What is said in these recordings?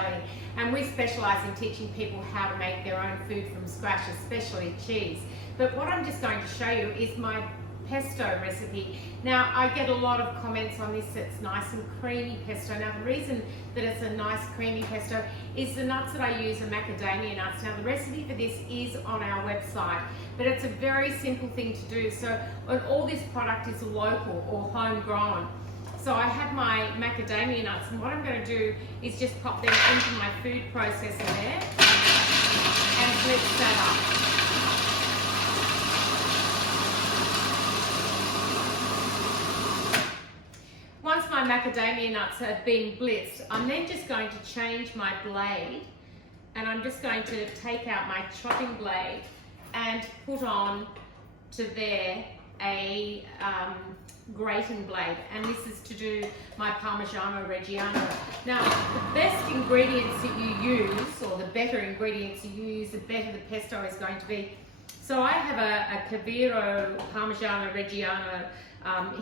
deli, and we specialise in teaching people how to make their own food from scratch, especially cheese. But what I'm just going to show you is my pesto recipe. Now, I get a lot of comments on this. It's nice and creamy pesto. Now, the reason that it's a nice creamy pesto is the nuts that I use are macadamia nuts. Now, the recipe for this is on our website, but it's a very simple thing to do. So, all this product is local or homegrown. So I have my macadamia nuts, and what I'm going to do is just pop them into my food processor there and blitz that up. Once my macadamia nuts have been blitzed, I'm then just going to change my blade, and I'm just going to take out my chopping blade and put on to there a grating blade, and this is to do my Parmigiano Reggiano. Now, the best ingredients that you use, or the better ingredients you use, the better the pesto is going to be. So I have a Caviro Parmigiano Reggiano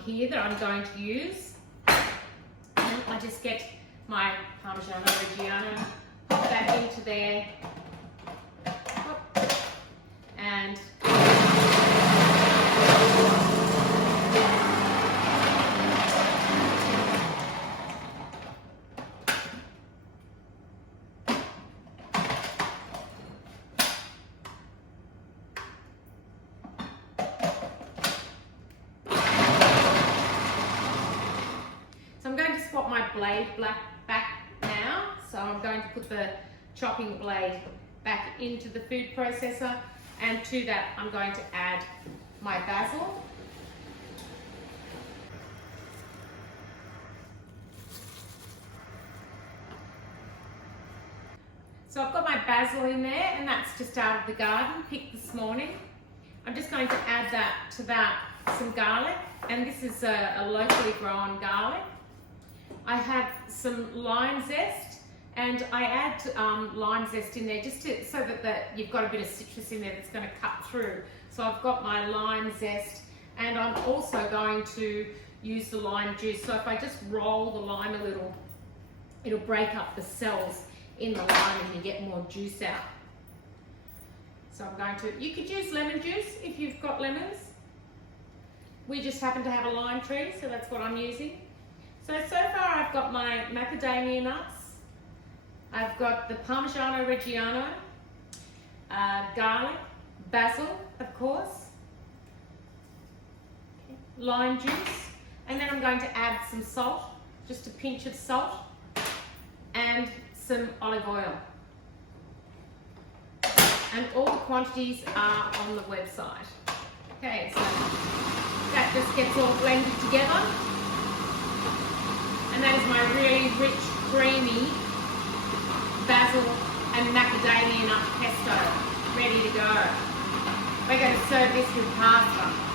here that I'm going to use. And I just get my Parmigiano Reggiano, pop that into there, and swap my blade back now. So I'm going to put the chopping blade back into the food processor, and to that I'm going to add my basil. So I've got my basil in there, and that's just out of the garden, picked this morning. I'm just going to add to that some garlic, and this is a locally grown garlic. I have some lime zest, and I add lime zest in there just so that you've got a bit of citrus in there that's going to cut through. So I've got my lime zest, and I'm also going to use the lime juice. So if I just roll the lime a little, it'll break up the cells in the lime and you get more juice out. So I'm going to, you could use lemon juice if you've got lemons. We just happen to have a lime tree, so that's what I'm using. So far I've got my macadamia nuts, I've got the Parmigiano Reggiano, garlic, basil, of course, lime juice, and then I'm going to add some salt, just a pinch of salt, and some olive oil. And all the quantities are on the website. Okay, so that just gets all blended together. And that is my really rich, creamy basil and macadamia nut pesto ready to go. We're going to serve this with pasta.